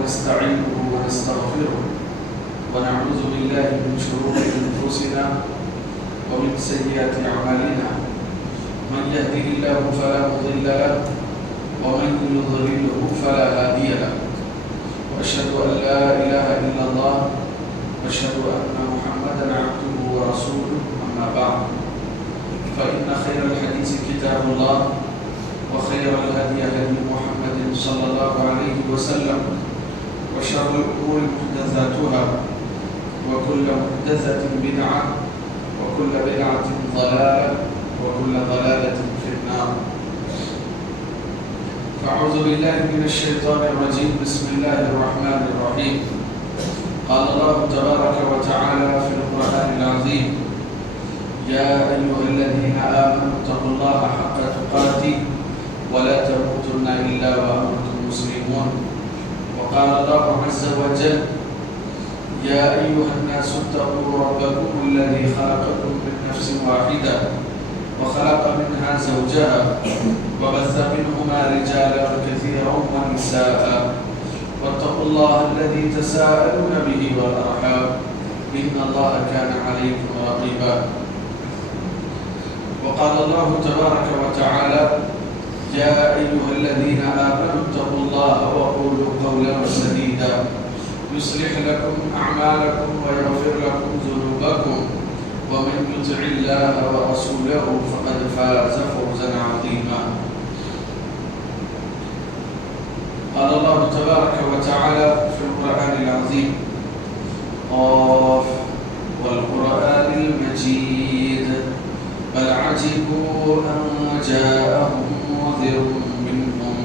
ونستعينه ونستغفره ونعوذ بالله من شرور أنفسنا ومن سيئات أعمالنا من يهده الله فلا مضل له ومن يضلله فلا هادي له وأشهد أن لا إله إلا الله وأشهد أن محمدا عبده ورسوله أما بعد فإن خير الحديث كتاب الله وخير الهدي هدي محمد صلى الله عليه وسلم وشر الأمور محدثاتها وكل محدثة بدعة وكل بدعة ضلالة وكل ضلالة في النار. فأعوذ بالله من الشيطان الرجيم. بسم الله الرحمن الرحيم. قال الله تبارك وتعالى في القرآن العظيم: يا أيها الذين آمنوا اتقوا الله حق تقاته ولا تموتن إلا وأنتم مسلمون. وقال الله عز وجل: يا أيها الناس اتقوا ربكم الذي خلقكم من نفس واحدة وخلق منها زوجها وبث منهما رجالا كثيرا ونساء واتقوا الله الذي تساءلون به والأرحام إن الله كان عليكم رقيبا. وقال الله تبارك وتعالى: يا أيها الذين آمنوا اتقوا الله وقولوا قولا سديدا يصلح لكم أعمالكم ويغفر لكم ذنوبكم ومن يطع الله ورسوله فقد فاز فوزا عظيما. قال الله تبارك وتعالى في القرآن العظيم: قاف والقرآن المجيد بل عجبوا أن جاءهم منذر منهم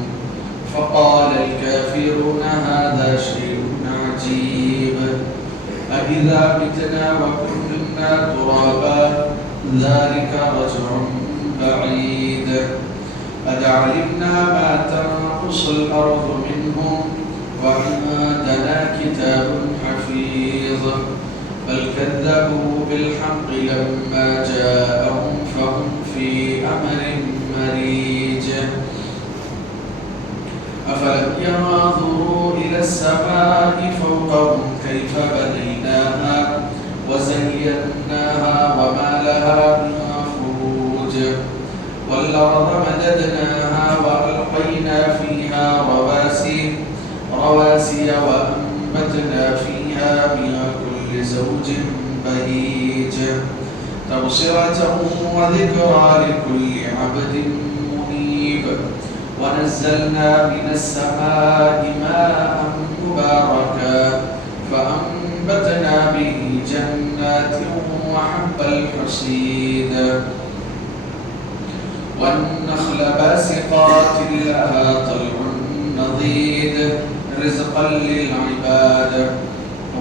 فقال الكافرون هذا شيء عجيب أإذا متنا وكنا ترابا ذلك رجع بعيد قد علمنا ما تنقص الأرض منهم وعندنا كتاب حفيظ بل كذبوا بالحق لما جاءهم فهم في أمر مريج أفلم ينظروا إلى السماء فوقهم كيف بنيناها وزيناها وما لها من فروج والأرض مددناها وألقينا فيها رواسي وأنبتنا فيها من كل زوج بهيج تبصرة وذكرى لكل عبد منيب ونزلنا من السماء ماء مباركا فأنبتنا به جنات وحب الحصيد والنخل باسقات لها طلع نضيد رزقا للعباد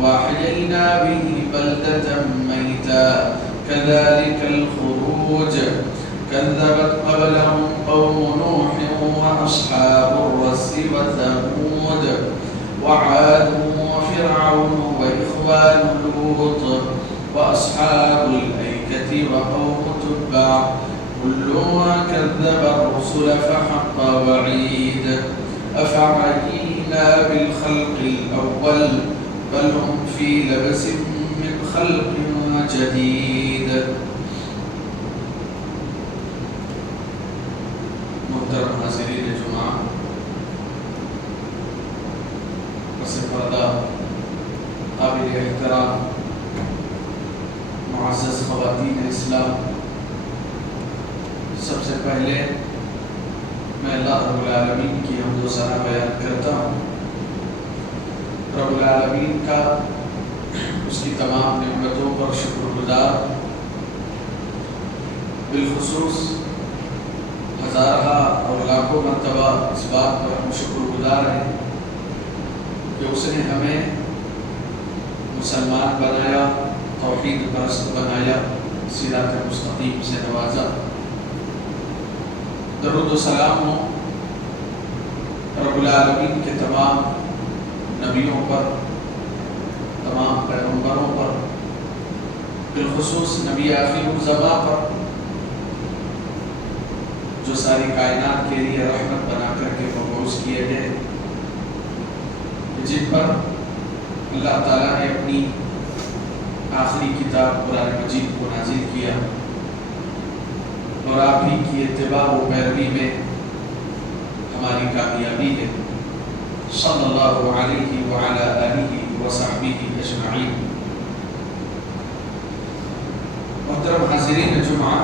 وأحيينا به بلدة ميتا كذلك الخروج كذبت قبلهم قوم نوح وأصحاب الرس وثمود وعاد وفرعون وإخوان لوط وأصحاب الأيكة وقوم تبع كل كذب الرسل فحق وعيد أفعينا بالخلق الأول بل هم في لبس من خلق جديد. محترم حاضرین جمعہ، پس پردہ قابل احترام معزز خواتین اسلام، سب سے پہلے میں اللہ رب العالمین کی حمد و ثنا بیان کرتا ہوں. رب العالمین کا اس کی تمام نعمتوں پر شکر گزار، بالخصوص ہزارہ اور لاکھوں مرتبہ اس بات پر ہم شکر گزار ہیں کہ اس نے ہمیں مسلمان بنایا، توحید پرست بنایا، صراط مستقیم سے نوازا. درود و سلام ہو رب العالمین کے تمام نبیوں پر، تمام پیغمبروں پر، بالخصوص نبی آخر الزمان پر جو ساری کائنات کے لیے رحمت بنا کر کے مبعوث کیے گئے. جن پر اللہ تعالیٰ نے اپنی آخری کتاب قرآن مجید کو نازل کیا اور آپ ہی کی اتباع و پیروی میں ہماری کامیابی ہے۔ صلی اللہ علیہ وعلی آلہ وصحبہ اجمعین۔ محترم حاضرین جمعہ،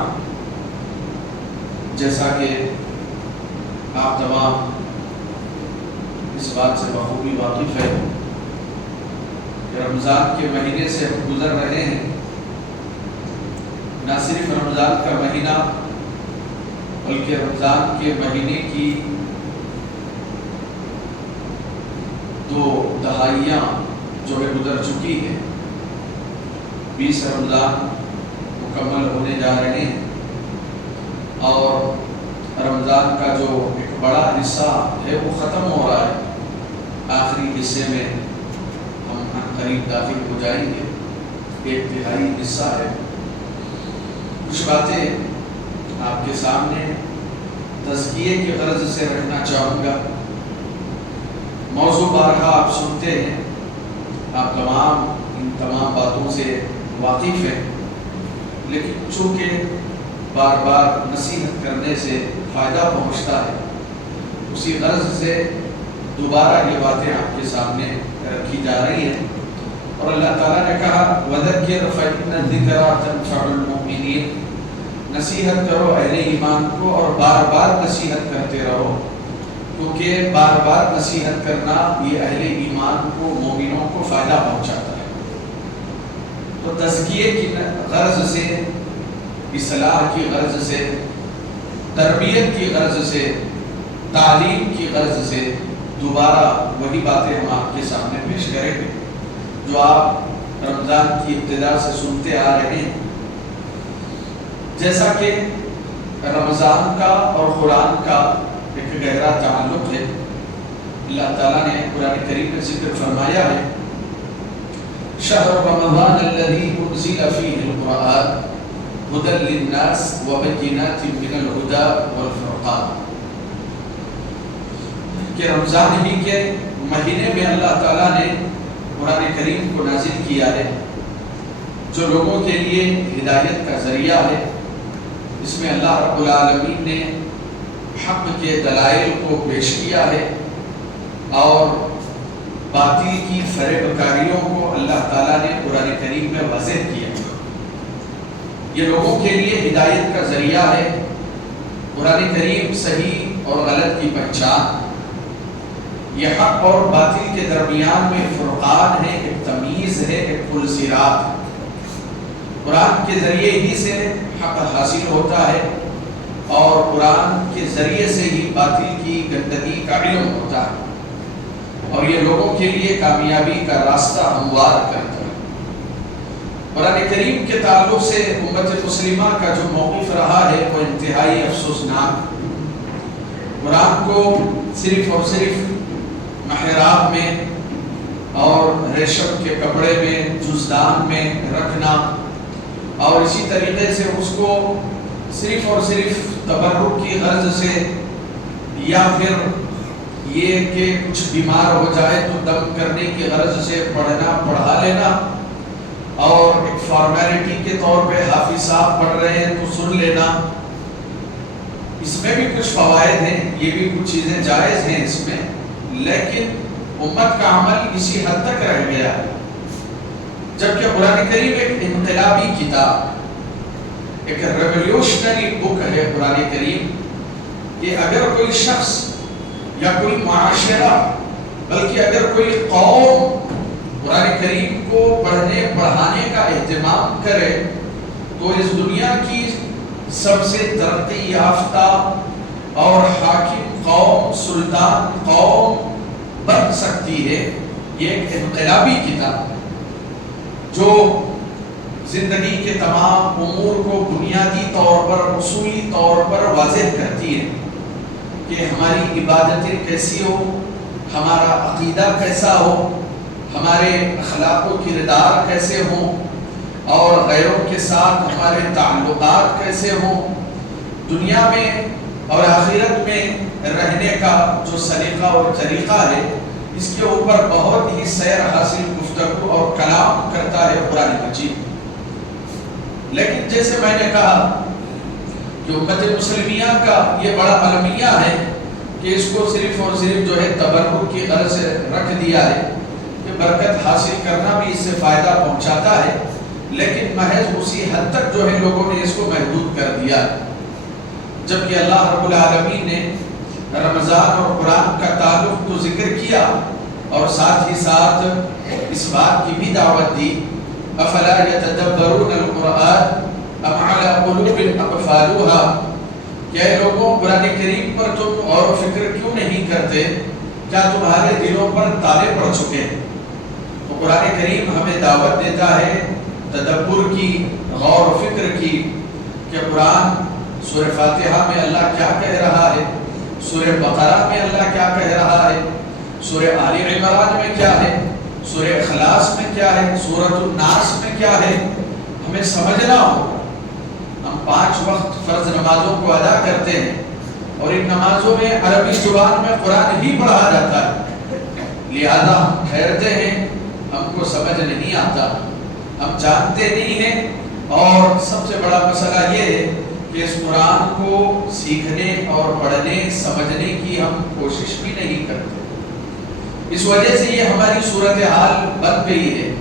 جیسا کہ آپ تمام اس بات سے بخوبی واقف ہے کہ رمضان کے مہینے سے ہم گزر رہے ہیں۔ نہ صرف رمضان کا مہینہ بلکہ رمضان کے مہینے کی 2 دہائیاں جو ہے گزر چکی ہیں۔ 20 رمضان مکمل ہونے جا رہے ہیں اور رمضان کا جو ایک بڑا حصہ ہے وہ ختم ہو رہا ہے۔ آخری حصے میں ہم قریب داخل ہو جائیں گے۔ 1 تہائی حصہ ہے۔ کچھ باتیں آپ کے سامنے تزکیے کی غرض سے رکھنا چاہوں گا۔ موضوع بارہا آپ سنتے ہیں، آپ ان تمام باتوں سے واقف ہیں، لیکن چونکہ بار بار نصیحت کرنے سے فائدہ پہنچتا ہے، اسی غرض سے دوبارہ یہ باتیں آپ کے سامنے رکھی جا رہی ہیں۔ اور اللہ تعالیٰ نے کہا وَذَكِّرْ فَإِنَّ الذِّكْرَىٰ تَنفَعُ الْمُؤْمِنِينَ، نصیحت کرو اہل ایمان کو اور بار بار نصیحت کرتے رہو، کیونکہ بار بار نصیحت کرنا یہ اہل ایمان کو، مومنوں کو فائدہ پہنچاتا ہے۔ تو تزکیے کی غرض سے، اصلاح کی غرض سے، تربیت کی غرض سے، تعلیم کی غرض سے دوبارہ وہی باتیں ہم آپ کے سامنے پیش کریں گے جو آپ رمضان کی ابتدا سے سنتے آ رہے ہیں۔ جیسا کہ رمضان کا اور قرآن کا ایک گہرا تعلق ہے، اللہ تعالیٰ نے قرآن کریم میں ذکر فرمایا ہے شہر رمضان الذی انزل فیہ القرآن ہدی للناس وبینات من الہدی والفرقان، کہ رمضان ہی کے مہینے میں اللہ تعالیٰ نے قرآن کریم کو نازل کیا ہے جو لوگوں کے لیے ہدایت کا ذریعہ ہے۔ اس میں اللہ رب العالمین نے حق کے دلائل کو پیش کیا ہے اور باطل کی فریب کاریوں کو اللہ تعالیٰ نے قرآن کریم میں واضح کیا۔ یہ لوگوں کے لیے ہدایت کا ذریعہ ہے۔ قرآن کریم صحیح اور غلط کی پہچان، یہ حق اور باطل کے درمیان میں فرقان ہے، ایک تمیز ہے، ایک پل صراط ہے۔ قرآن کے ذریعے ہی سے حق حاصل ہوتا ہے اور قرآن کے ذریعے سے ہی باطل کی گندگی کا علم ہوتا ہے اور یہ لوگوں کے لیے کامیابی کا راستہ ہموار کرتا ہے۔ قرآن کریم کے تعلق سے امت مسلمہ کا جو موقف رہا ہے وہ انتہائی افسوسناک۔ قرآن کو صرف اور صرف محراب میں اور ریشم کے کپڑے میں، جزدان میں رکھنا اور اسی طریقے سے اس کو صرف اور صرف تبرک کی غرض سے یا پھر یہ کہ کچھ بیمار ہو جائے تو دم کرنے کی غرض سے پڑھا لینا اور ایک فارمیلٹی کے طور پہ حافظ صاحب پڑھ رہے ہیں تو سن لینا، اس میں بھی کچھ فوائد ہیں، یہ بھی کچھ چیزیں جائز ہیں اس میں، لیکن امت کا عمل اسی حد تک رہ گیا ہے۔ جبکہ قرآن کریم ایک انقلابی کتاب، ایک ریولیوشنری بک ہے قرآن کریم، کہ اگر کوئی شخص یا کوئی معاشرہ بلکہ اگر کوئی قوم قرآن کریم کو پڑھنے پڑھانے کا اہتمام کرے تو اس دنیا کی سب سے ترقی یافتہ اور حاکم قوم، سلطان قوم بن سکتی ہے۔ یہ ایک انقلابی کتاب ہے جو زندگی کے تمام امور کو بنیادی طور پر، اصولی طور پر واضح کرتی ہے کہ ہماری عبادتیں کیسی ہو، ہمارا عقیدہ کیسا ہو، ہمارے اخلاق و کردار کیسے ہوں اور غیروں کے ساتھ ہمارے تعلقات کیسے ہوں، دنیا میں اور آخرت میں رہنے کا جو سلیقہ اور طریقہ ہے اس کے اوپر بہت ہی سیر حاصل گفتگو اور کلام کرتا ہے قرآن مجید. لیکن جیسے میں نے کہا کہ امت مسلمیہ کا یہ بڑا المیہ ہے کہ اس کو صرف اور صرف جو ہے تبرک کی غرض سے رکھ دیا ہے کہ برکت حاصل کرنا بھی اس سے فائدہ پہنچاتا ہے، لیکن محض اسی حد تک جو ہے لوگوں نے اس کو محدود کر دیا. جبکہ اللہ رب العالمین نے رمضان اور قرآن کا تعلق تو ذکر کیا اور ساتھ ہی ساتھ اس بات کی بھی دعوت دی، افلا یتدبرون القرآن ام علی قلوب اقفالوها، کہ اے لوگوں قرآن کریم پر تم غور و فکر کیوں نہیں کرتے؟ کیا تمہارے دلوں پر تالے پڑ چکے ہیں؟ تو قرآن کریم ہمیں دعوت دیتا ہے تدبر کی، غور و فکر کی، کہ قرآن سورہ فاتحہ میں اللہ کیا کہہ رہا ہے، سورہ بقرہ میں اللہ کیا کہہ رہا ہے، سورہ آل عمران میں کیا ہے، سورہ اخلاص میں کیا ہے، سورۃ الناس میں کیا ہے، ہمیں سمجھنا ہوگا. ہم 5 وقت فرض نمازوں کو ادا کرتے ہیں اور ان نمازوں میں عربی زبان میں قرآن ہی پڑھا جاتا ہے، لہذا ہم ٹھہرتے ہیں، ہم کو سمجھ نہیں آتا، ہم جانتے نہیں ہیں. اور سب سے بڑا مسئلہ یہ ہے کہ اس قرآن کو سیکھنے اور پڑھنے سمجھنے کی ہم کوشش بھی نہیں کرتے. اس وجہ سے یہ ہماری صورتحال بن گئی ہے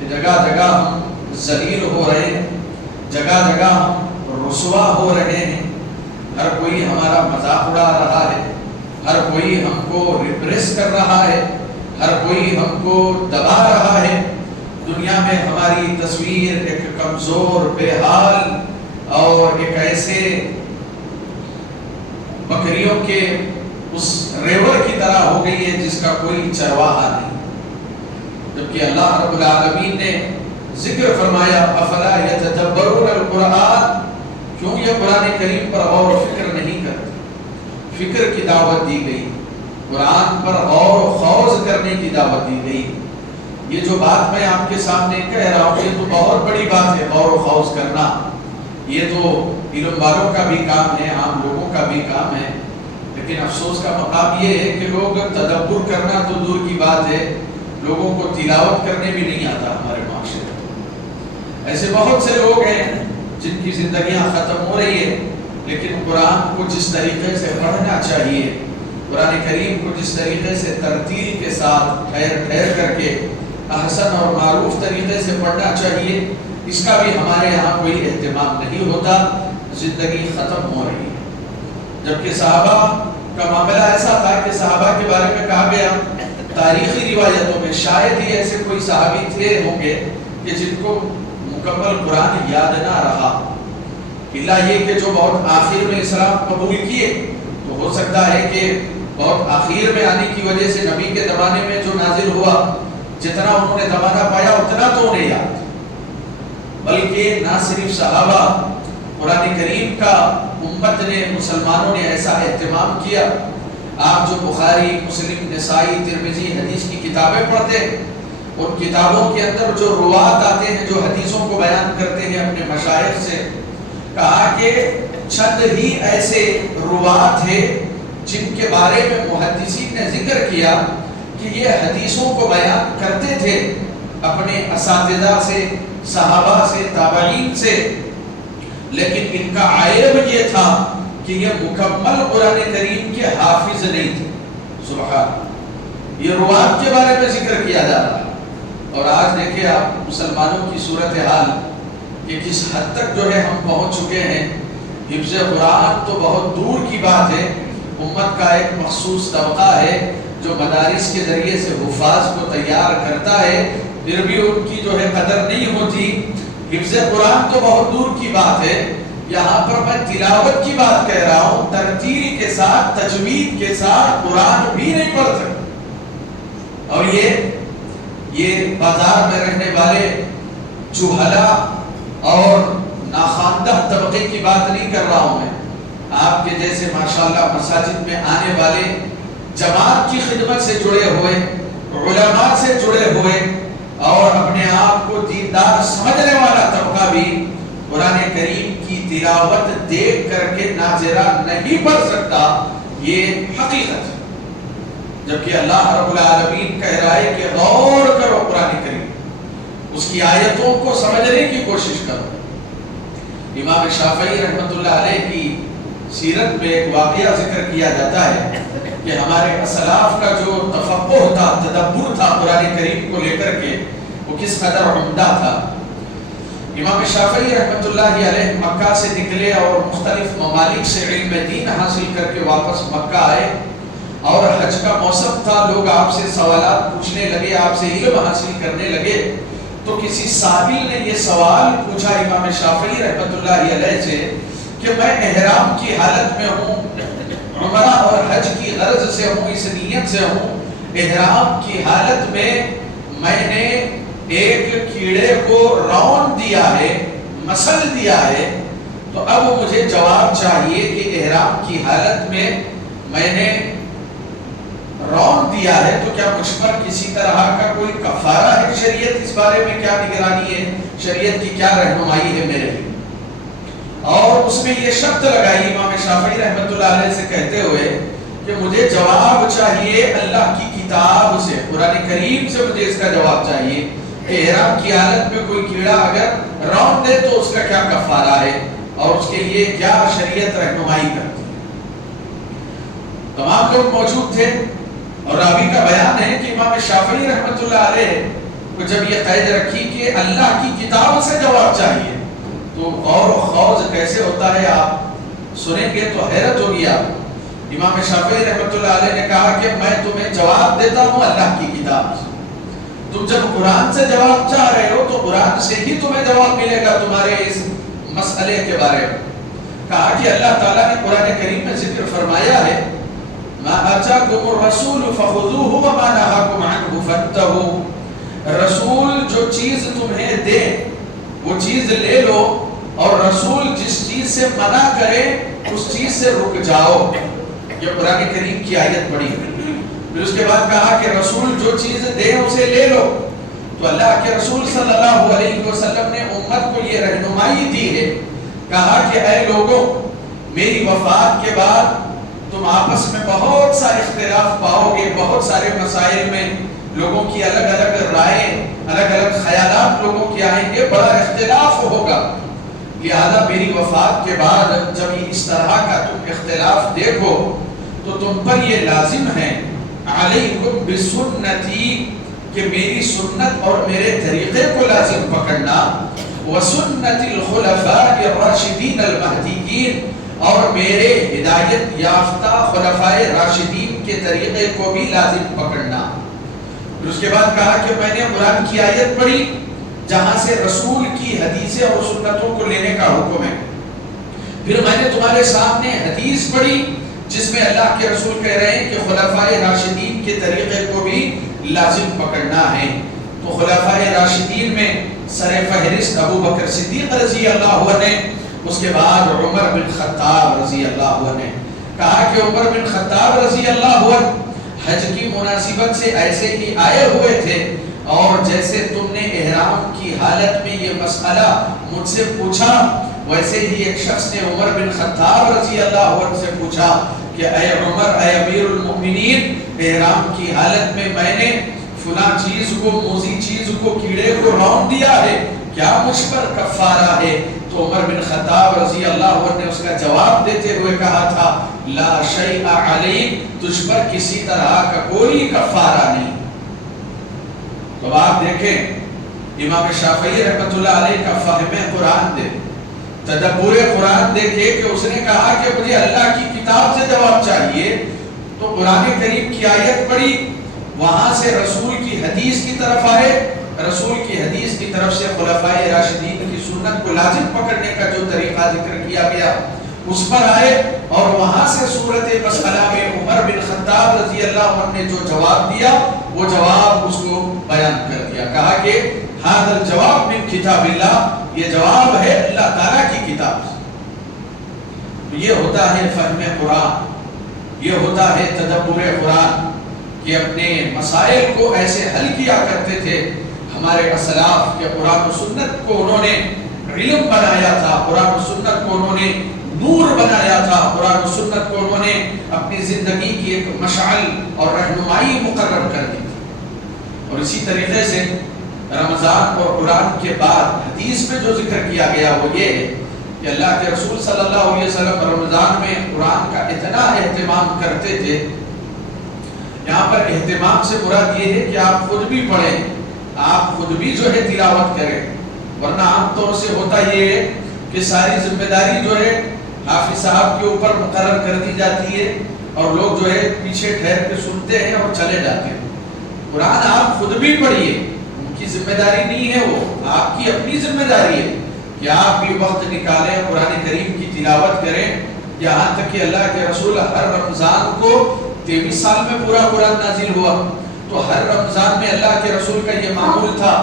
کہ جگہ جگہ ہم ذلیل ہو رہے ہیں، جگہ جگہ ہم رسوا ہو رہے ہیں، ہر کوئی ہمارا مذاق اڑا رہا ہے، ہر کوئی ہم کو ریپریس کر رہا ہے، ہر کوئی ہم کو دبا رہا ہے. دنیا میں ہماری تصویر ایک کمزور، بے حال اور ایک ایسے بکریوں کے اس ریوڑ کی طرح ہو گئی ہے جس کا کوئی چرواہا نہیں. جبکہ اللہ رب العالمین نے ذکر فرمایا افلا یتدبرون القرآن، کیوں یہ قرآن کریم پر غور و فکر نہیں کرتے؟ فکر کی دعوت دی گئی، قرآن پر غور و خوض کرنے کی دعوت دی گئی. یہ جو بات میں آپ کے سامنے کہہ رہا ہوں یہ تو بہت بڑی بات ہے، غور و خوض کرنا. یہ تو علم والوں کا بھی کام ہے، عام لوگوں کا بھی کام ہے. لیکن افسوس کا مقام یہ ہے کہ لوگ تدبر کرنا تو دور کی بات ہے، لوگوں کو تلاوت کرنے بھی نہیں آتا. ہمارے معاشرے میں ایسے بہت سے لوگ ہیں جن کی زندگیاں ختم ہو رہی ہے، لیکن قرآن کو جس طریقے سے پڑھنا چاہیے، قرآن کریم کو جس طریقے سے ترتیل کے ساتھ ٹھہر ٹھہر کر کے احسن اور معروف طریقے سے پڑھنا چاہیے، اس کا بھی ہمارے یہاں کوئی اہتمام نہیں ہوتا. زندگی ختم ہو رہی ہے. جبکہ صحابہ کا معاملہ ایسا تھا کہ صحابہ کے بارے میں کہا گیا تاریخی روایتوں میں شاید ہی ایسے کوئی صحابی تھے ہوں گے کہ جن کو مکمل قرآن یاد نہ رہا، الا یہ کہ جو بہت آخر میں اسلام قبول کیے. تو ہو سکتا ہے کہ بہت آخر میں آنے کی وجہ سے نبی کے زمانے میں جو نازل ہوا جتنا انہوں نے زمانہ پایا اتنا تو انہیں یاد، بلکہ نہ صرف صحابہ، قرآن کریم کا امت نے، مسلمانوں نے ایسا اہتمام کیا. آپ جو بخاری، مسلم، نسائی، ترمذی حدیث کی کتابیں پڑھتے ہیں، ان کتابوں کے اندر جو روات آتے ہیں، جو حدیثوں کو بیان کرتے ہیں اپنے مشائخ سے، کہا کہ چند ہی ایسے روات ہیں جن کے بارے میں محدثین نے ذکر کیا کہ یہ حدیثوں کو بیان کرتے تھے اپنے اساتذہ سے، صحابہ سے، تابعین سے، لیکن ان کا عیب یہ تھا کہ یہ مکمل قرآن کریم کے حافظ نہیں تھے. سبحان، یہ روات کے بارے میں ذکر کیا جا رہا ہے. اور آج دیکھیں آپ مسلمانوں کی صورتحال کہ کس حد تک جو ہے ہم پہنچ چکے ہیں. حفظ قرآن تو بہت دور کی بات ہے، امت کا ایک مخصوص طبقہ ہے جو مدارس کے ذریعے سے حفاظ کو تیار کرتا ہے، پھر بھی ان کی جو ہے قدر نہیں ہوتی. حفظ قرآن تو بہت دور کی بات ہے، یہاں پر میں تلاوت کی بات کہہ رہا ہوں، ترتیل کے ساتھ، تجوید کے ساتھ قرآن بھی نہیں پڑھ سکتے. اور یہ بازار میں رہنے والے جہلا اور ناخواندہ طبقے کی بات نہیں کر رہا ہوں میں. آپ کے جیسے ماشاءاللہ مساجد میں آنے والے، جماعت کی خدمت سے جڑے ہوئے، علماء سے جڑے ہوئے اور اپنے آپ کو دیندار سمجھنے والا طبقہ بھی قرآن کریم کی تلاوت دیکھ کر کے ناظرہ نہیں پڑھ سکتا. یہ حقیقت ہے. جبکہ اللہ رب العالمین کہہ رہا ہے کہ غور کرو قرآن کریم، اس کی آیتوں کو سمجھنے کی کوشش کرو۔ امام شافعی رحمۃ اللہ علیہ کی سیرت میں ایک واقعہ ذکر کیا جاتا ہے کہ ہمارے اسلاف کا جو تفقہ تھا، تدبر تھا قرآن کریم کو لے کر کے، وہ کس قدر عمدہ تھا۔ امام شافعی رحمۃ اللہ علیہ مکہ سے نکلے اور مختلف ممالک سے علم دین حاصل کر کے واپس مکہ آئے، اور حج کا موسم تھا، لوگ آپ سے سوالات پوچھنے لگے، آپ سے علم حاصل کرنے لگے۔ تو کسی سائل نے یہ سوال پوچھا امام شافعی رحمۃ اللہ علیہ سے کہ میں احرام کی حالت میں ہوں، عمرہ اور حج کی غرض سے ہوں، اس نیت سے ہوں، احرام کی حالت میں نے ایک کیڑے کو رون دیا ہے، مسل دیا ہے، تو اب مجھے جواب چاہیے کہ احرام کی حالت میں نے رون دیا ہے تو کیا مجھ پر کسی طرح کا کوئی کفارہ ہے؟ شریعت اس بارے میں کیا نگرانی ہے، شریعت کی کیا رہنمائی ہے میرے لیے؟ اور اس میں یہ شرط لگائی امام شافعی رحمۃ اللہ علیہ سے کہتے ہوئے کہ مجھے جواب چاہیے اللہ کی کتاب سے، قرآن کریم سے مجھے اس کا جواب چاہیے کہ احرام کی حالت میں کوئی کیڑا اگر رون دے تو اس کا کیا کفارہ ہے اور اس کے لیے کیا شریعت رہنمائی کرتی ہے۔ تمام لوگ موجود تھے اور راوی کا بیان ہے کہ امام شافعی رحمۃ اللہ علیہ کو جب یہ قید رکھی کہ اللہ کی کتاب سے جواب چاہیے تو غور و خوض کیسے ہوتا ہے آپ سنیں گے تو حیرت ہوگی آپ۔ امام شافعی رحمۃ اللہ علیہ نے کہا کہ میں تمہیں جواب دیتا ہوں اللہ کی کتاب سے، تم جب قرآن سے جواب چاہ رہے ہو تو قرآن سے ہی تمہیں جواب ملے گا تمہارے اس مسئلے کے بارے میں۔ کہا کہ اللہ تعالیٰ نے قرآن کریم میں ذکر فرمایا ہے ما آتاکم الرسول فخذوه وما نهاکم عنه فانتهوا، رسول جو چیز تمہیں دے وہ چیز لے لو، اور رسول جس چیز سے منع کرے اس چیز سے رک جاؤ۔ یہ قرآن کریم کی آیت پڑھی، پھر اس کے بعد کہا کہ رسول جو چیز دے اسے لے لو۔ تو اللہ کے رسول صلی اللہ علیہ وسلم نے امت کو یہ رہنمائی دی ہے، کہا کہ اے لوگوں، میری وفات کے بعد تم آپس میں بہت سا اختلاف پاؤ گے، بہت سارے مسائل میں لوگوں کی الگ الگ رائے، الگ الگ خیالات لوگوں کے آئیں گے، بڑا اختلاف ہوگا۔ لہذا میری وفات کے بعد جب اس طرح کا تم اختلاف دیکھو تو تم پر یہ لازم ہے علیکم بسنتی کہ میری سنت اور میرے طریقے کو لازم پکڑنا، وسنت الخلفاء الراشدین المہدیین، اور میرے ہدایت یافتہ خلفائے راشدین کے طریقے کو بھی لازم پکڑنا۔ پھر اس کے بعد کہا کہ میں نے قرآن کی آیت پڑھی جہاں سے رسول کی حدیثیں اور سنتوں کو لینے کا حکم ہے، پھر میں نے تمہارے سامنے حدیث پڑھی جس میں اللہ کے رسول کہہ رہے ہیں کہ خلفائے راشدین کے طریقے کو بھی لازم پکڑنا ہے۔ تو خلفائے راشدین میں سر فہرست ابو بکر صدیق رضی اللہ عنہ، اس کے بعد عمر بن خطاب رضی اللہ عنہ۔ کہا کہ عمر بن خطاب رضی اللہ عنہ حج کی مناسبت سے ایسے ہی آئے ہوئے تھے، اور جیسے تم نے احرام کی حالت میں یہ مسئلہ مجھ سے پوچھا، ویسے ہی ایک شخص نے عمر بن خطاب رضی اللہ عنہ سے پوچھا کہ اے عمر، اے امیر المؤمنین، احرام کی حالت میں نے فلاں چیز کو، موذی چیز کو، کیڑے کو رون دیا ہے، کیا مجھ پر کفارہ ہے؟ تو عمر بن خطاب رضی اللہ عنہ نے اس کا جواب دیتے ہوئے کہا تھا لا شیء علیک، تجھ پر کسی طرح کا کوئی کفارہ نہیں۔ تو آپ دیکھیں امام شافعی رحمۃ اللہ علیہ کا فہم قرآن دے، تدبر قرآن دیکھے کہ اس نے کہا کہ مجھے اللہ کی کتاب سے جواب چاہیے، تو قرآن کریم کی آیت پڑھی، وہاں سے رسول کی حدیث کی طرف آئے، رسول کی حدیث کی طرف سے خلفائے راشدین کی سنت کو لازم پکڑنے کا جو طریقہ ذکر کیا گیا اس پر آئے، اور وہاں سے صورت مسئلہ میں عمر بن خطاب رضی اللہ عنہ نے جو جواب دیا وہ جواب اس کو بیان کر دیا۔ کہا کہ ھذا الجواب من کتاب اللہ، یہ جواب ہے اللہ تعالیٰ کی کتاب سے۔ تو یہ ہوتا ہے فہم قرآن، یہ ہوتا ہے تدبر قرآن، کہ اپنے مسائل کو ایسے حل کیا کرتے تھے ہمارے اسلاف، کہ قرآن و سنت کو انہوں نے علم بنایا تھا، قرآن و سنت کو انہوں نے نور بنایا تھا، قرآن و سنت کو انہوں نے اپنی زندگی کی ایک مشعل اور رہنمائی مقرر کر دی تھی۔ اور اسی طریقے سے رمضان اور قرآن کے بعد حدیث میں جو ذکر کیا گیا وہ یہ ہے کہ اللہ کے رسول صلی اللہ علیہ وسلم رمضان میں قرآن کا اتنا اہتمام کرتے تھے۔ یہاں پر اہتمام سے مراد یہ ہے کہ آپ خود بھی پڑھیں، آپ خود بھی جو ہے تلاوت کریں، ورنہ عام طور سے ہوتا یہ ہے کہ ساری ذمہ داری جو ہے حافظ صاحب کے اوپر مقرر کر دی جاتی ہے اور لوگ جو ہے پیچھے ٹھہر کے سنتے ہیں اور چلے جاتے ہیں۔ قرآن آپ خود بھی پڑھیے، ان کی ذمہ داری نہیں ہے، وہ آپ کی اپنی ذمہ داری ہے کہ آپ بھی وقت نکالیں، قرآن کریم کی تلاوت کریں۔ یہاں تک کہ اللہ کے رسول ہر رمضان کو 23 سال میں پورا قرآن نازل ہوا، تو ہر رمضان میں اللہ کے رسول کا یہ معمول تھا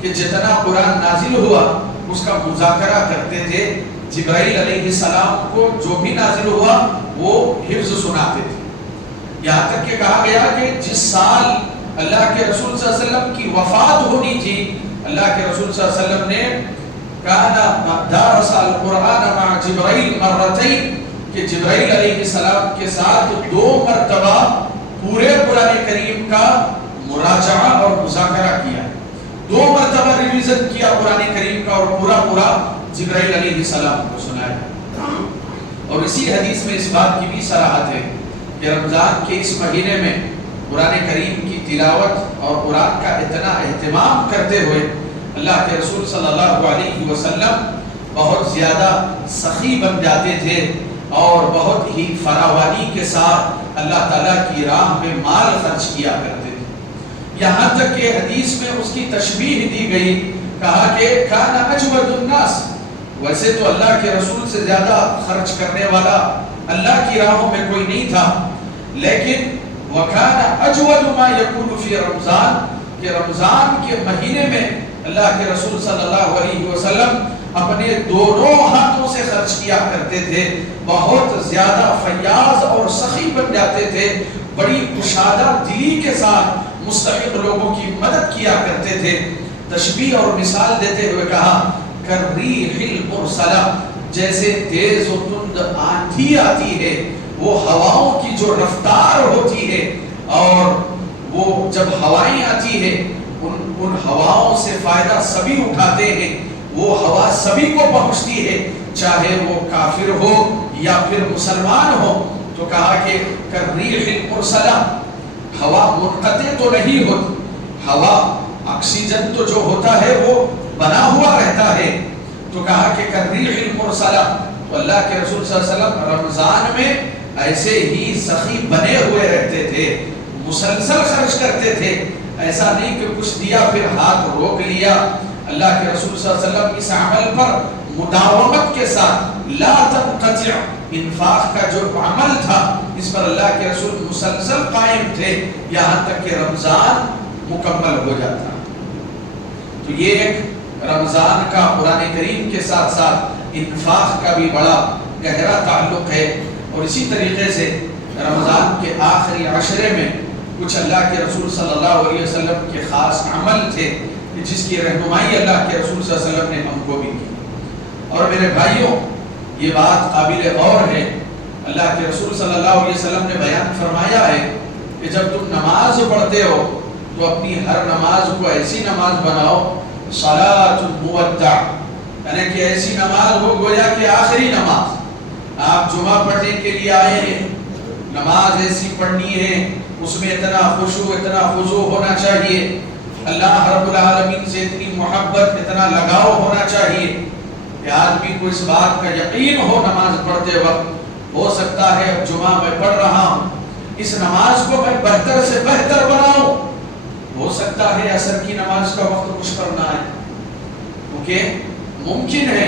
کہ جتنا قرآن نازل ہوا اس کا مذاکرہ کرتے تھے۔ جبرائیل علیہ السلام کو جو بھی نازل ہوا وہ حفظ سناتے تھے، یہاں تک کہ کہا گیا کہ جس سال اللہ کے رسول صلی اللہ علیہ وسلم کی وفات ہونی تھی، اللہ کے رسول صلی اللہ علیہ وسلم نے کہا دارس القرآن مع جبرائیل مرتين، کہ جبرائیل علیہ السلام کے ساتھ 2 مرتبہ پورے قرآن کریم کا مراجعہ اور مذاکرہ کیا، 2 مرتبہ ریویژن کیا قرآن کریم کا اور پورا جبرائیل علیہ السلام کو سنایا۔ اور اسی حدیث میں اس بات کی بھی صراحت ہے کہ رمضان کے اس مہینے میں قرآن کریم کی تلاوت اور قرآن کا اتنا اہتمام کرتے ہوئے اللہ کے رسول صلی اللہ علیہ وسلم بہت زیادہ سخی بن جاتے تھے اور بہت ہی فراوانی کے ساتھ اللہ تعالیٰ کی راہ میں مال خرچ کیا کرتے تھے، یہاں تک کہ حدیث میں اس کی تشبیہ دی گئی، کہا کہ کان اجود الناس، ویسے تو اللہ کے رسول سے زیادہ خرچ کرنے والا اللہ کی راہوں میں کوئی نہیں تھا، لیکن وَكَانَ أَجْوَدُ مَا يَكُونُ فِي رمضان، کہ رمضان کے مہینے میں اللہ کے رسول صلی اللہ علیہ وسلم اپنے دونوں ہاتھوں سے خرچ کیا کرتے تھے، بہت زیادہ فیاض اور سخی بن جاتے تھے، بڑی کشادہ دلی کے ساتھ مستحق لوگوں کی مدد کیا کرتے تھے۔ تشبیہ اور مثال دیتے ہوئے کہا کَالرِّیحِ الْمُرْسَلَةِ، جیسے تیز و تند آندھی آتی ہے، وہ ہواؤں کی جو رفتار ہوتی ہے، اور وہ جب ہوائیں آتی ہے ان ہواؤں سے فائدہ سبھی اٹھاتے ہیں، وہ ہوا سبھی کو پہنچتی ہے، چاہے وہ کافر ہو یا پھر مسلمان ہو۔ تو کہا کہ کَالرِّیحِ الْمُرْسَلَةِ، ہوا منقطع تو نہیں ہوتی، ہوا آکسیجن تو جو ہوتا ہے وہ بنا ہوا رہتا ہے، تو کہا کہ کَالرِّیحِ الْمُرْسَلَةِ۔ تو اللہ کے رسول صلی اللہ علیہ وسلم رمضان میں ایسے ہی سخی بنے ہوئے رہتے تھے، مسلسل خرچ کرتے تھے، ایسا نہیں کہ کچھ دیا پھر ہاتھ روک لیا۔ اللہ کے رسول صلی اللہ علیہ وسلم اس عمل پر مداومت کے ساتھ لا تنقطع، انفاق کا جو عمل تھا اس پر اللہ کے رسول مسلسل قائم تھے یہاں تک کہ رمضان مکمل ہو جاتا۔ تو یہ ایک رمضان کا قرآن کریم کے ساتھ ساتھ انفاق کا بھی بڑا گہرا تعلق ہے۔ اور اسی طریقے سے رمضان کے آخری عشرے میں کچھ اللہ کے رسول صلی اللہ علیہ وسلم کے خاص عمل تھے جس کی رہنمائی اللہ کے رسول صلی اللہ علیہ وسلم نے ہم کو بھی کی۔ اور میرے بھائیوں، یہ بات قابل غور ہے، اللہ کے رسول صلی اللہ علیہ وسلم نے بیان فرمایا ہے کہ جب تم نماز پڑھتے ہو تو اپنی ہر نماز کو ایسی نماز بناؤ صلاۃ المودع، یعنی کہ ایسی نماز ہو گویا کہ آخری نماز، آپ جمعہ پڑھنے کے لیے آئے ہیں، نماز ایسی پڑھنی ہے اس میں اتنا خشوع اتنا خضوع ہونا چاہیے، اللہ رب العالمین سے اتنی محبت اتنا لگاؤ ہونا چاہیے کہ آدمی کو اس بات کا یقین ہو نماز پڑھتے وقت، ہو سکتا ہے اب جمعہ میں پڑھ رہا ہوں اس نماز کو میں بہتر سے بہتر بناؤں، ہو سکتا ہے عصر کی نماز کا وقت کچھ کرنا ہے، کیونکہ ممکن ہے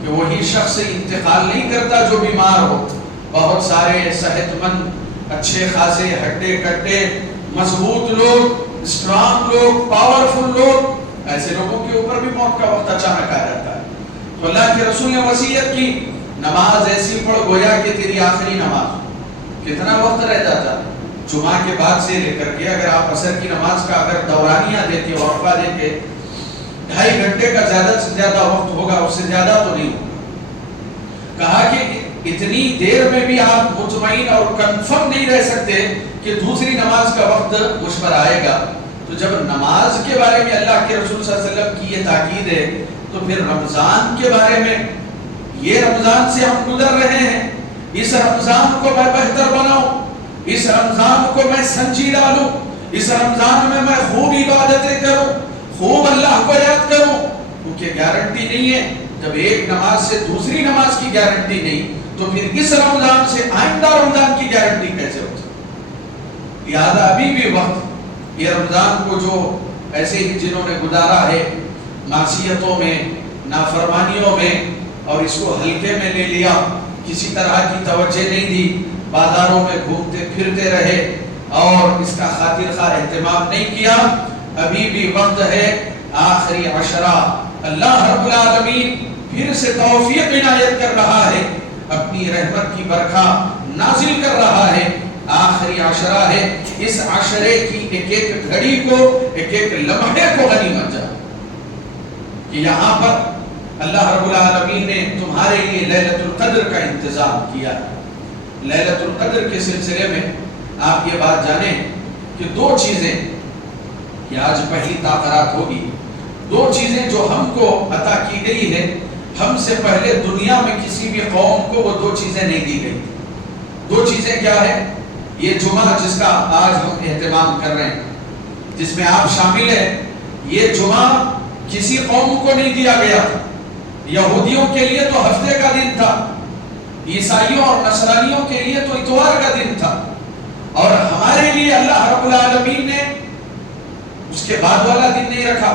کہ وہی شخص انتقال نہیں کرتا جو بیمار ہو، بہت سارے صحت مند اچھے خاصے ہڈے کٹے مضبوط لوگ، اسٹرانگ لوگ، پاورفل لوگ، ایسے لوگوں کے اوپر بھی موت کا وقت اچانک آ جاتا ہے۔ تو اللہ کے رسول نے وصیت کی نماز ایسی پڑھ گویا کہ تیری آخری نماز، کتنا وقت رہ جاتا ہے جمعہ کے بعد سے لے کر کے، اگر آپ عصر کی نماز کا اگر دورانیہ دیتے وقفہ دیتے 2.5 گھنٹے کا زیادہ سے زیادہ وقت ہوگا، اس سے زیادہ تو نہیں ہوگا۔ کہا کہ اتنی دیر میں بھی آپ مطمئن اور کنفرم نہیں رہ سکتے کہ دوسری نماز کا وقت مجھ پر آئے گا. تو جب نماز کے بارے میں اللہ کے رسول صلی اللہ علیہ وسلم کی یہ تاکید ہے تو پھر رمضان کے بارے میں, یہ رمضان سے ہم گزر رہے ہیں, اس رمضان کو میں بہتر بناؤں, اس رمضان کو میں سنجی ڈالوں, اس رمضان میں خوب عبادتیں کروں, خوب اللہ کو یاد کروں, کیونکہ گارنٹی نہیں ہے. جب ایک نماز سے دوسری نماز کی گارنٹی نہیں تو پھر اس رمضان سے آئندہ رمضان کی گارنٹی کیسے ہو سکتی؟ لہذا ابھی بھی وقت, یہ رمضان کو جو ایسے ہی جنہوں نے گزارا ہے معصیتوں میں, نافرمانیوں میں, اور اس کو ہلکے میں لے لیا, کسی طرح کی توجہ نہیں دی, بازاروں میں گھومتے پھرتے رہے اور اس کا خاطر خواہ اہتمام نہیں کیا, ابھی بھی وقت ہے. آخری عشرہ اللہ رب العالمین پھر سے توفیق عنایت کر رہا ہے, اپنی رحمت کی برکھا نازل کر رہا ہے. آخری عشرہ ہے, اس عشرے کی ایک ایک گھڑی کو, ایک ایک لمحے کو غنیمت جان کہ یہاں پر اللہ رب العالمین نے تمہارے لیے لیلۃ القدر کا انتظام کیا. لیلۃ القدر کے سلسلے میں آپ یہ بات جانیں کہ دو چیزیں, یہ آج پہلی تاخیرات ہوگی, دو چیزیں جو ہم کو عطا کی گئی ہے, ہم سے پہلے دنیا میں کسی بھی قوم کو وہ دو چیزیں نہیں دی گئی. دو چیزیں کیا ہے؟ یہ جمعہ جس کا آج ہم اہتمام کر رہے ہیں, جس میں آپ شامل ہیں, یہ جمعہ کسی قوم کو نہیں دیا گیا. یہودیوں کے لیے تو ہفتے کا دن تھا, عیسائیوں اور نصرانیوں کے لیے تو اتوار کا دن تھا, اور ہمارے لیے اللہ رب العالمین نے اس کے بعد والا دن نہیں رکھا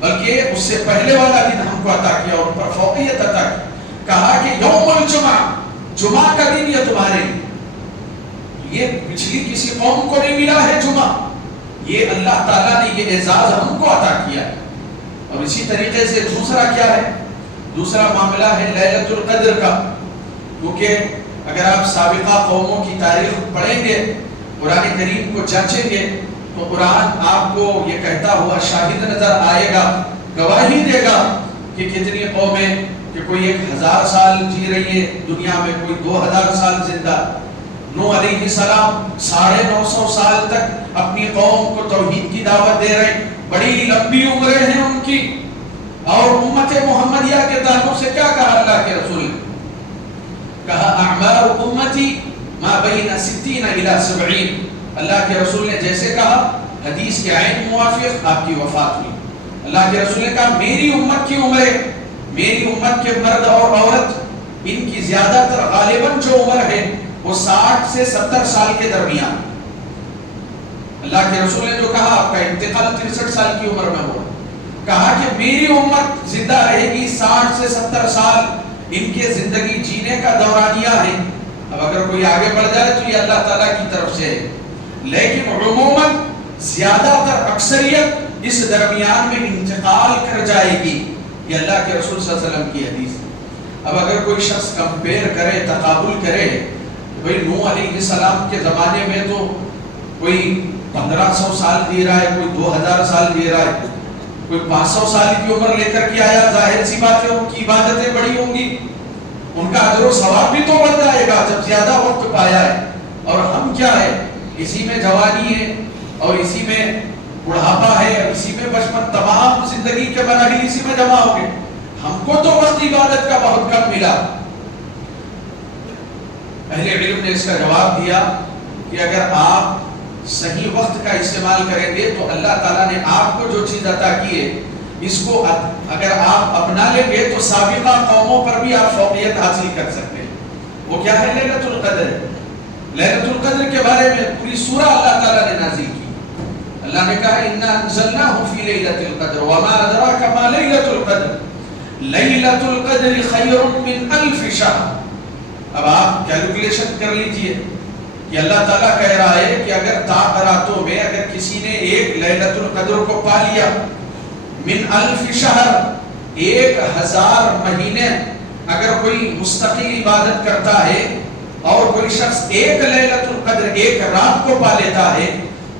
بلکہ اس سے پہلے والا دن ہم کو عطا کیا اور پر فوقیت عطا کی. کہا کہ یوم الجمعہ, جمعہ کا دن یہ تمہارے لیے, یہ پچھلی کسی قوم کو نہیں ملا ہے جمعہ, یہ اللہ تعالیٰ نے یہ اعزاز ہم کو عطا کیا ہے. اور اسی طریقے سے دوسرا کیا ہے؟ دوسرا معاملہ ہے لیلۃ القدر کا, کیونکہ اگر آپ سابقہ قوموں کی تاریخ پڑھیں گے, قرآن کریم کو جانچیں گے, تو قرآن آپ کو یہ کہتا ہوا شاہد نظر آئے گا, گواہی دے گا کہ کتنی قومیں, کہ کوئی 1000 سال جی رہی ہے دنیا میں, کوئی 2000 سال زندہ. نوح علیہ السلام 950 سال تک اپنی قوم کو توحید کی دعوت دے رہے ہیں, بڑی لمبی عمریں ہیں ان کی. اور امت محمدیہ کے تعلق سے کیا کہا اللہ کے رسول نے؟ کہا اعمار امتی ما بین 60 الی 70. اللہ کے رسول نے جیسے کہا, حدیث کے عین موافق آپ کی وفات ہوئی. اللہ کے رسول نے کہا میری امت کی عمریں, میری امت کے مرد اور عورت, ان کی زیادہ تر غالباً جو عمر ہے وہ 60 سے 70 سال کے درمیان. اللہ کے رسول نے جو کہا آپ کا انتقال 63 سال کی عمر میں ہوا, کہا کہ میری امت زندہ رہے گی 60 سے 70 سال, ان کے زندگی جینے کا دورانیہ ہے. اب اگر کوئی آگے بڑھ جائے تو یہ اللہ تعالیٰ کی طرف سے ہے, لیکن عموماً زیادہ تر اکثریت اس درمیان میں انتقال کر جائے گی. یہ اللہ کے رسول صلی اللہ علیہ وسلم کی حدیث. اب اگر کوئی شخص کمپیئر کرے, تقابل کرے, بھئی نوح علیہ السلام کے زمانے میں تو کوئی 1500 سال جی رہا ہے, کوئی 2000 سال جی رہا ہے, کوئی 500 سال کی عمر لے کر کے آیا, ظاہر سی بات ہے ان کی عبادتیں بڑی ہوں گی, ان کا اجر و ثواب بھی تو بڑھ جائے گا جب زیادہ وقت پایا ہے. اور ہم کیا ہے, اسی میں جوانی ہے اور اسی میں بڑھاپا ہے اور اسی میں بچپن, تمام زندگی کے مراحل اسی میں جمع ہو گئے. ہم کو تو وقت عبادت کا بہت کم ملا. اہل علم نے اس کا جواب دیا کہ اگر آپ صحیح وقت کا استعمال کریں گے تو اللہ تعالیٰ نے آپ کو جو چیز عطا کی ہے, اس کو اگر آپ اپنا لیں گے تو سابقہ قوموں پر بھی آپ فوقیت حاصل کر سکتے ہیں. وہ کیا ہے؟ لیلۃ القدر. لیلۃ القدر کے بارے میں پوری سورہ اللہ تعالیٰ نے نازل کی. اللہ نے کہا انا انزلناہ فی لیلۃ القدر وما ادراک ما لیلۃ القدر لیلۃ القدر خیر من 1000 شہر. اب آپ کیلکولیشن کر لیجئے کہ اللہ تعالیٰ کہہ رہا ہے کہ اگر راتوں میں اگر کسی نے ایک لیلۃ القدر کو پا لیا, من 1000 شہر, 1000 مہینے اگر کوئی مستقل عبادت کرتا ہے اور کوئی شخص ایک لیلۃ القدر ایک رات کو پا لیتا ہے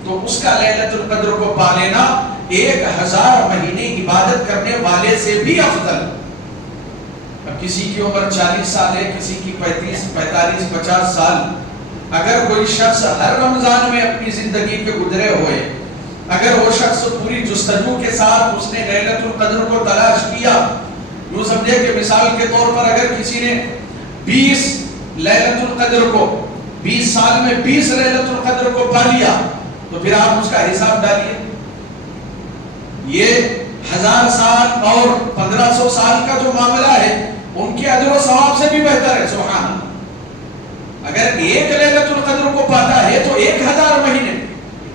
تو اس کا لیلۃ القدر کو پا لینا 1000 مہینے عبادت کرنے والے سے بھی افضل. اب کسی کی عمر 40 سال ہے، کسی کی 35 45 50 سال، اگر کوئی شخص ہر رمضان میں اپنی زندگی کے گزرے ہوئے، اگر وہ شخص پوری جستجو کے ساتھ اس نے لیلۃ القدر کو تلاش کیا، یوں سمجھے کہ مثال کے طور پر اگر کسی نے 20 لیلۃ القدر کو 20 سال میں 20 لیلۃ القدر کو پا لیا، تو پھر آپ اس کا حساب ڈالیے، یہ 1000 سال اور 1500 سال کا جو معاملہ ہے ان کے اجر و ثواب سے بھی بہتر ہے. سبحان اللہ. اگر ایک لیلۃ القدر کو پاتا ہے تو 1000 مہینے،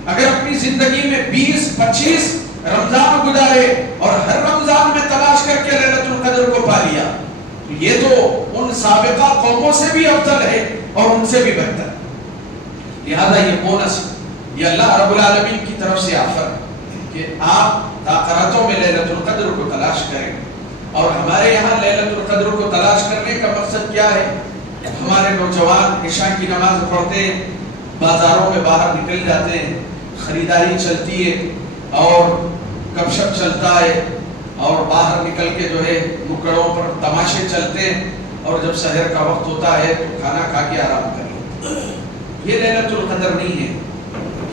اگر اپنی زندگی میں 20-25 رمضان گزارے اور ہر رمضان میں تلاش کر کے لیلۃ القدر کو پا لیا، تو یہ تو ان سابقہ قوموں سے بھی افضل ہے اور ان سے بھی بہتر. لہذا یہ بونس یہ اللہ رب العالمین کی طرف سے آفر کہ آپ تاخراتوں میں لیلۃ القدر کو تلاش کریں. اور ہمارے یہاں لیلۃ القدر کو تلاش کرنے کا مقصد کیا ہے؟ ہمارے نوجوان عشاء کی نماز پڑھتے ہیں، بازاروں میں باہر نکل جاتے ہیں، خریداری چلتی ہے اور گپ شپ چلتا ہے، اور باہر نکل کے جو ہے نکڑوں پر تماشے چلتے ہیں، اور جب سحر کا وقت ہوتا ہے تو کھانا کھا کے آرام کر لیتے ہیں. یہ لیلۃ القدر نہیں ہے.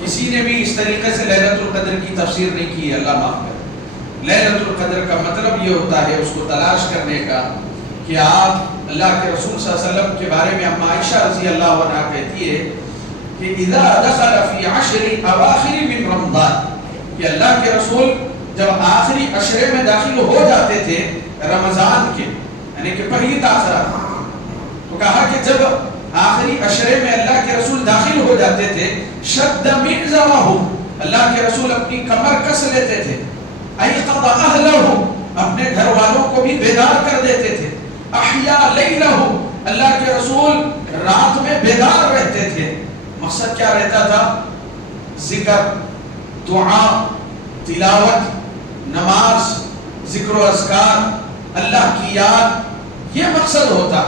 کسی نے بھی اس طریقے سے لیلۃ القدر کی تفسیر نہیں کی ہے، اللہ معاف کرے. لیلۃ القدر کا مطلب یہ ہوتا ہے اس کو تلاش کرنے کا کہ آپ اللہ کے رسول صلی اللہ علیہ وسلم کے بارے میں اما عائشہ رضی اللہ عنہا کہتی ہے کہ اذا دخل فی 10 اواخر من رمضان، کہ اللہ کے رسول جب آخری عشرے میں داخل ہو جاتے تھے رمضان کے، یعنی کہ پہلی تاخرات، تو کہا کہ جب آخری عشرے میں اللہ کے رسول داخل ہو جاتے تھے، شد مئزرہ، اللہ کے رسول اپنی کمر کس لیتے تھے، ایقظ اہلہ، اپنے گھر والوں کو بھی بیدار کر دیتے تھے، احیا لیلہ، اللہ کے رسول رات میں بیدار رہتے تھے. مقصد کیا رہتا تھا؟ ذکر، دعا، تلاوت، نماز، ذکر و اذکار، اللہ کی یاد، یہ مقصد ہوتا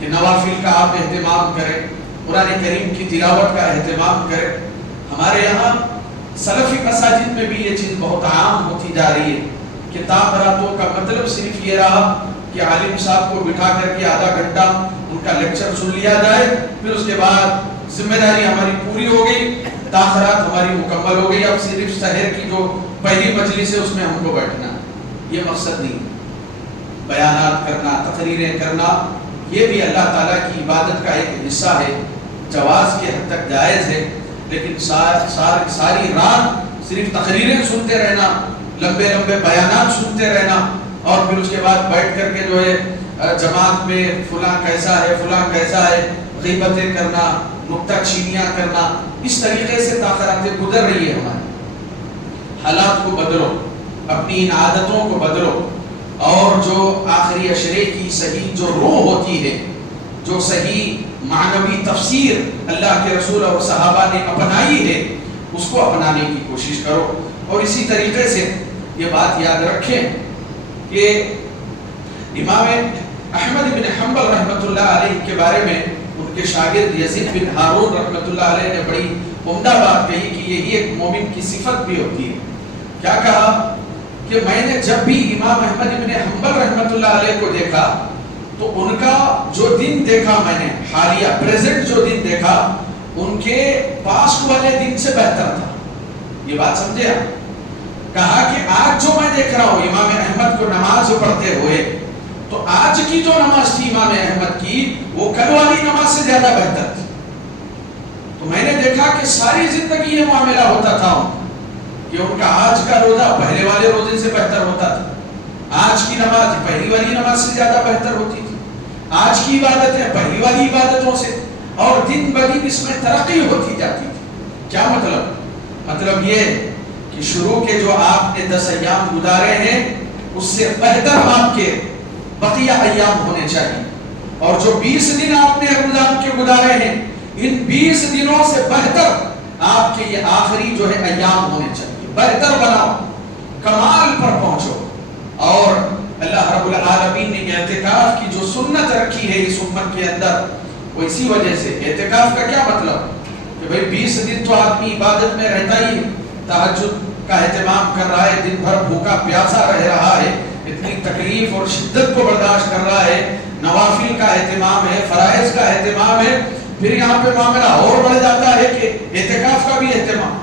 کہ نوافل کا آپ اہتمام کریں، قرآن کریم کی تلاوت کا اہتمام کریں. ہمارے یہاں سلفی مساجد میں بھی یہ چیز بہت عام ہوتی جا رہی ہے کہ تاخراتوں کا مطلب صرف یہ رہا کہ عالم صاحب کو بٹھا کر کے آدھا گھنٹہ ان کا لیکچر سن لیا جائے، پھر اس کے بعد ذمہ داری ہماری پوری ہو گئی، تاخرات ہماری مکمل ہو گئی، اب صرف سحر کی جو پہلی مجلس ہے اس میں ہم کو بیٹھنا. یہ مقصد نہیں. بیانات کرنا، تقریریں کرنا، یہ بھی اللہ تعالیٰ کی عبادت کا ایک حصہ ہے، جواز کے حد تک جائز ہے. لیکن ساری رات صرف تقریریں سنتے رہنا، لمبے لمبے بیانات سنتے رہنا، اور پھر اس کے بعد بیٹھ کر کے جو ہے جماعت میں فلاں کیسا ہے فلاں کیسا ہے، غیبتیں کرنا، نکتہ چینیاں کرنا، اس طریقے سے تاخراتیں گزر رہی ہے ہماری. حالات کو بدلو، اپنی ان عادتوں کو بدلو، اور جو آخری عشرے کی صحیح جو روح ہوتی ہے، جو صحیح معنوی تفسیر اللہ کے رسول اور صحابہ نے اپنائی ہے، اس کو اپنانے کی کوشش کرو. اور اسی طریقے سے یہ بات یاد رکھیں کہ امام احمد بن حنبل رحمۃ اللہ علیہ کے بارے میں ان کے شاگرد یزید بن ہارون رحمۃ اللہ علیہ نے بڑی عمدہ بات کہی کہ یہی ایک مومن کی صفت بھی ہوتی ہے. کیا کہا کہ میں نے جب بھی امام احمد بن حنبل رحمۃ اللہ علیہ کو دیکھا تو ان کا جو دن دیکھا میں نے، حالیہ پریزنٹ جو دن دیکھا، ان کے پاسٹ والے دن سے بہتر تھا. یہ بات سمجھے آپ؟ کہا کہ آج جو میں دیکھ رہا ہوں امام احمد کو نماز پڑھتے ہوئے، تو آج کی جو نماز تھی امام احمد کی، وہ کل والی نماز سے زیادہ بہتر تھی. تو میں نے دیکھا کہ ساری زندگی یہ معاملہ ہوتا تھا کہ ان کا آج کا روزہ پہلے والے روزے سے بہتر ہوتا تھا، آج کی نماز پہلی والی نماز سے زیادہ بہتر ہوتی تھی، آج کی عبادتیں پہلی والی عبادتوں سے، اور دن بدن اس میں ترقی ہوتی جاتی تھی. کیا مطلب؟ مطلب یہ کہ شروع کے جو آپ نے 10 ایام گزارے ہیں اس سے بہتر آپ کے بقیہ ایام ہونے چاہیے، اور جو 20 دن آپ نے رمضان کے گزارے ہیں ان 20 دنوں سے بہتر آپ کے یہ آخری جو ہے ایام ہونے چاہیے. بہتر بناؤ، کمال پر پہنچو. اور اللہ رب العالمین نے اعتکاف کی جو سنت رکھی ہے اس امت کے اندر، وہ اسی وجہ سے. اعتکاف کا کیا مطلب کہ بھئی 20 دن تو آدمی عبادت میں رہتا ہی، تہجد کا اہتمام کر رہا ہے، دن بھر بھوکا پیاسا رہ رہا ہے، اتنی تکلیف اور شدت کو برداشت کر رہا ہے، نوافل کا اہتمام ہے، فرائض کا اہتمام ہے، پھر یہاں پہ معاملہ اور بڑھ جاتا ہے کہ اعتکاف کا بھی اہتمام۔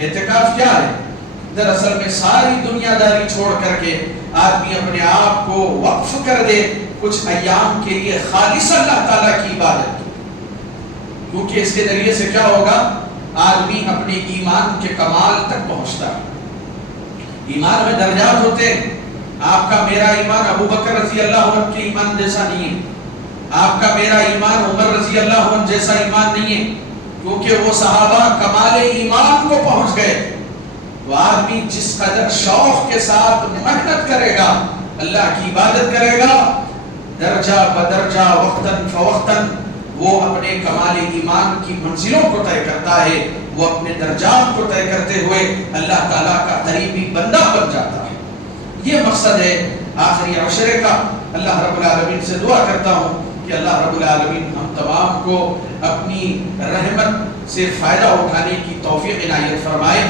اعتکاف کیا ہے؟ دراصل میں ساری دنیا داری چھوڑ کر کے آدمی اپنے آپ کو وقف کر دے کچھ ایام کے لیے خالص اللہ تعالیٰ کی عبادت کی، کیونکہ اس کے ذریعے سے کیا ہوگا؟ آدمی اپنے ایمان کے کمال تک پہنچتا ہے۔ ایمان میں درجات ہوتے ہیں، آپ کا میرا ایمان ابو بکر رضی اللہ عنہ کے ایمان جیسا نہیں ہے، آپ کا میرا ایمان عمر رضی اللہ عنہ جیسا ایمان نہیں ہے، کیونکہ وہ صحابہ کمال ایمان کو پہنچ گئے۔ تو آدمی جس قدر شوق کے ساتھ محنت کرے گا، اللہ کی عبادت کرے گا، درجہ بدرجہ وقتاً فوقتاً وہ اپنے کمال ایمان کی منزلوں کو طے کرتا ہے، وہ اپنے درجات کو طے کرتے ہوئے اللہ تعالیٰ کا قریبی بندہ بن جاتا ہے۔ یہ مقصد ہے آخری عشرے کا۔ اللہ رب العالمین سے دعا کرتا ہوں کہ اللہ رب العالمین ہم تمام کو اپنی رحمت سے فائدہ اٹھانے کی توفیق عنایت فرمائے،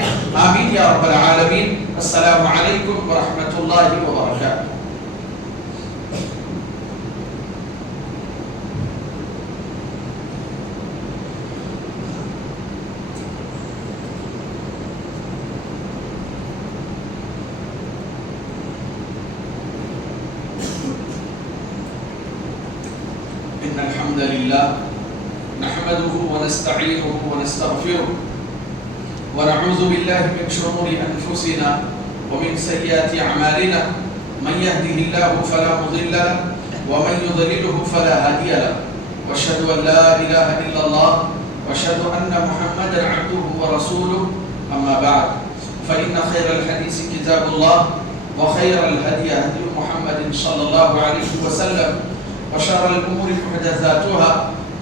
آمین یا رب العالمین۔ السلام علیکم ورحمۃ اللہ وبرکاتہ۔ إن الحمد لله نحمده ونستعينه ونستغفره ونعوذ بالله من شرور أنفسنا ومن سيئات أعمالنا، من يهده الله فلا مضل له ومن يضلله فلا هادي له، وأشهد أن لا إله إلا الله وأشهد أن محمدا عبده ورسوله، أما بعد فإن خير الحديث كتاب الله وخير الهدي هدي محمد صلى الله عليه وسلم، وشر الأمور محدثاتها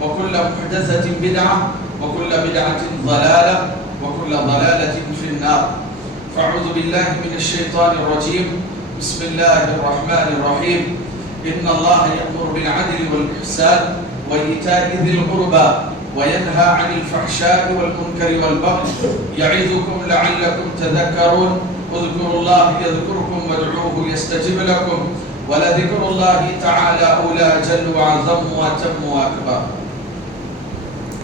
وكل محدثة بدعة وكل بدعة ضلالة وكل ضلالة في النار، فأعوذ بالله من الشيطان الرجيم، بسم الله الرحمن الرحيم، إن الله يأمر بالعدل والإحسان وإيتاء ذي القربى وينهى عن الفحشاء والمنكر والبغي يعظكم لعلكم تذكرون، اذكروا الله يذكركم وادعوه يستجب لكم، ولذكر الله تعالى أولى جل وأعظم وأتم وأكبر۔